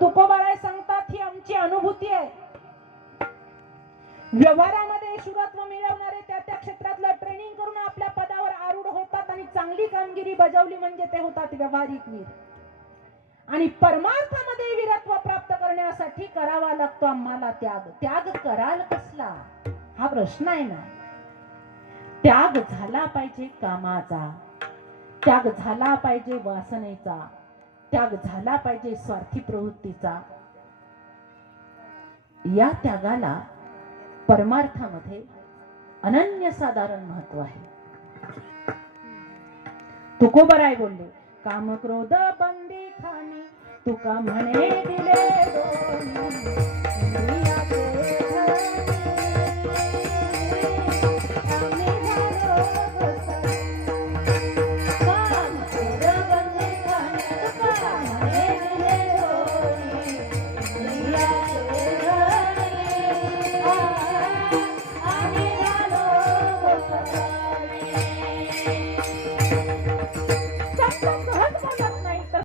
तुकोबाराय सांगतात ही आमची अनुभूती आहे. व्यवहारामध्ये शुरत्व मिळवणारे त्या त्या क्षेत्रातलं ट्रेनिंग करून आपल्या पदावर आरूढ होतात आणि चांगली कामगिरी बजावली म्हणजे ते होतात व्यावहारिक वीर. आणि परमार्थामध्ये वीरत्व प्राप्त करण्यासाठी करावा लागतो आम्हाला त्याग. त्याग कराल कसला? हा प्रश्न आहे ना. त्याग झाला पाहिजे कामाचा. त्याग झाला पाहिजे वासनेचा. त्याग झाला पाहिजे स्वार्थी प्रवृत्तीचा या त्यागाला परमार्थामध्ये अनन्यसाधारण महत्त्व आहे तुकोबराय बोलले काम क्रोध बंदी खाणी तुका म्हणे दिले दोन्ही.